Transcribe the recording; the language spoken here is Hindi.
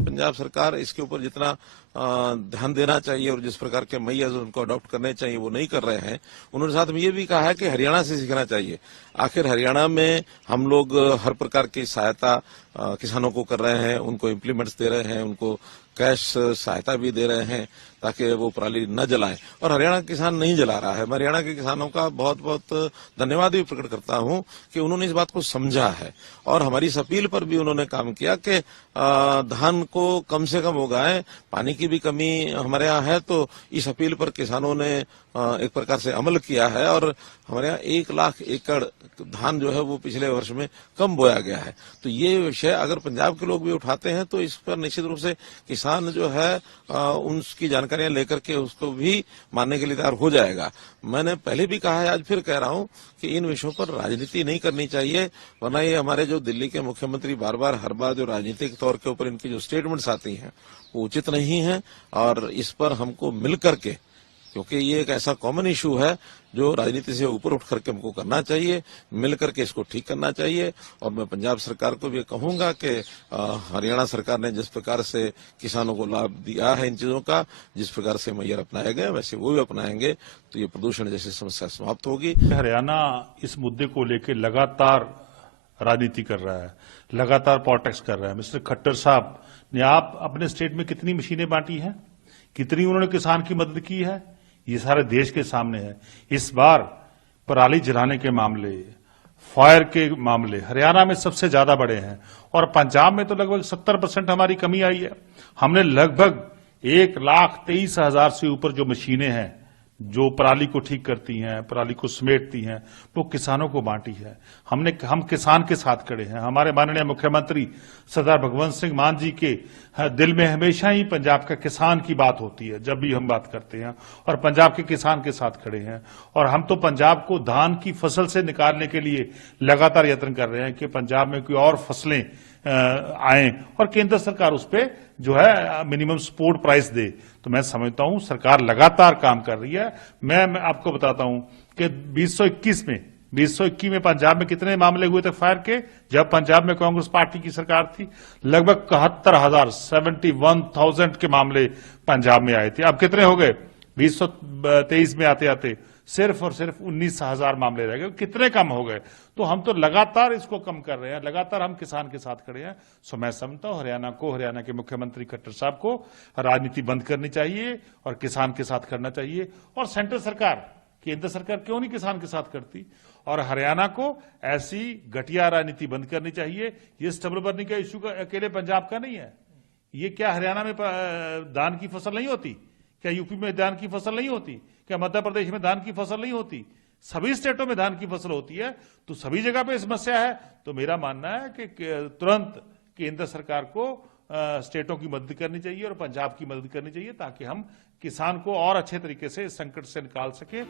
पंजाब सरकार इसके ऊपर जितना ध्यान देना चाहिए और जिस प्रकार के मेजर्स उनको अडॉप्ट करने चाहिए वो नहीं कर रहे हैं। उन्होंने साथ में ये भी कहा है कि हरियाणा से सीखना चाहिए। आखिर हरियाणा में हम लोग हर प्रकार की सहायता किसानों को कर रहे हैं, उनको इम्प्लीमेंट्स दे रहे हैं, उनको कैश सहायता भी दे रहे हैं ताकि वो पराली न जलाएं, और हरियाणा किसान नहीं जला रहा है। मैं हरियाणा के किसानों का बहुत बहुत धन्यवाद भी प्रकट करता हूं कि उन्होंने इस बात को समझा है और हमारी इस अपील पर भी उन्होंने काम किया कि धान को कम से कम उगाएं। पानी की भी कमी हमारे यहाँ है, तो इस अपील पर किसानों ने एक प्रकार से अमल किया है और हमारे यहाँ 1 लाख एकड़ धान जो है वो पिछले वर्ष में कम बोया गया है। तो ये विषय अगर पंजाब के लोग भी उठाते हैं तो इस पर निश्चित रूप से किसान जो है उनकी जानकारियां लेकर के उसको भी मानने के लिए तैयार हो जाएगा। मैंने पहले भी कहा है, आज फिर कह रहा हूं कि इन विषयों पर राजनीति नहीं करनी चाहिए, वरना ये हमारे जो दिल्ली के मुख्यमंत्री बार बार हर बार जो राजनीतिक तौर के ऊपर इनकी जो स्टेटमेंट्स आती हैं वो उचित नहीं है। और इस पर हमको मिल करके, क्योंकि ये एक ऐसा कॉमन इशू है जो राजनीति से ऊपर उठ करके हमको करना चाहिए, मिल करके इसको ठीक करना चाहिए। और मैं पंजाब सरकार को भी कहूंगा कि हरियाणा सरकार ने जिस प्रकार से किसानों को लाभ दिया है इन चीजों का, जिस प्रकार से मैयर अपनाए गए वैसे वो भी अपनाएंगे तो ये प्रदूषण जैसी समस्या समाप्त होगी। हरियाणा इस मुद्दे को लेकर लगातार राजनीति कर रहा है, लगातार पॉलिटिक्स कर रहा है। मिस्टर खट्टर साहब ने आप अपने स्टेट में कितनी मशीनें बांटी हैं, कितनी उन्होंने किसान की मदद की है, ये सारे देश के सामने है। इस बार पराली जलाने के मामले, फायर के मामले हरियाणा में सबसे ज्यादा बड़े हैं और पंजाब में तो लगभग 70% हमारी कमी आई है। हमने लगभग 1,23,000 से ऊपर जो मशीनें हैं जो पराली को ठीक करती हैं, पराली को समेटती हैं, वो किसानों को बांटी है। हम किसान के साथ खड़े हैं। हमारे माननीय मुख्यमंत्री सरदार भगवंत सिंह मान जी के दिल में हमेशा ही पंजाब का किसान की बात होती है जब भी हम बात करते हैं, और पंजाब के किसान के साथ खड़े हैं। और हम तो पंजाब को धान की फसल से निकालने के लिए लगातार यत्न कर रहे हैं कि पंजाब में कोई और फसलें आए और केंद्र सरकार उस पर जो है मिनिमम सपोर्ट प्राइस दे। तो मैं समझता हूं सरकार लगातार काम कर रही है। मैं आपको बताता हूं कि 2021 में पंजाब में कितने मामले हुए थे फायर के, जब पंजाब में कांग्रेस पार्टी की सरकार थी? लगभग 71,000 के मामले पंजाब में आए थे। अब कितने हो गए? 2023 में आते आते सिर्फ और सिर्फ 19,000 मामले रह गए। कितने कम हो गए? तो हम तो लगातार इसको कम कर रहे हैं, लगातार हम किसान के साथ खड़े हैं। सो मैं समझता हूं हरियाणा के मुख्यमंत्री खट्टर साहब को राजनीति बंद करनी चाहिए और किसान के साथ करना चाहिए। और सेंट्रल सरकार, केंद्र सरकार क्यों नहीं किसान के साथ करती? और हरियाणा को ऐसी घटिया राजनीति बंद करनी चाहिए। ये स्टबल बर्निंग का इश्यू अकेले पंजाब का नहीं है। ये क्या हरियाणा में धान की फसल नहीं होती? क्या यूपी में धान की फसल नहीं होती? क्या मध्य प्रदेश में धान की फसल नहीं होती? सभी स्टेटों में धान की फसल होती है। तो सभी जगह पे समस्या है। तो मेरा मानना है कि तुरंत केंद्र सरकार को स्टेटों की मदद करनी चाहिए और पंजाब की मदद करनी चाहिए ताकि हम किसान को और अच्छे तरीके से इस संकट से निकाल सके।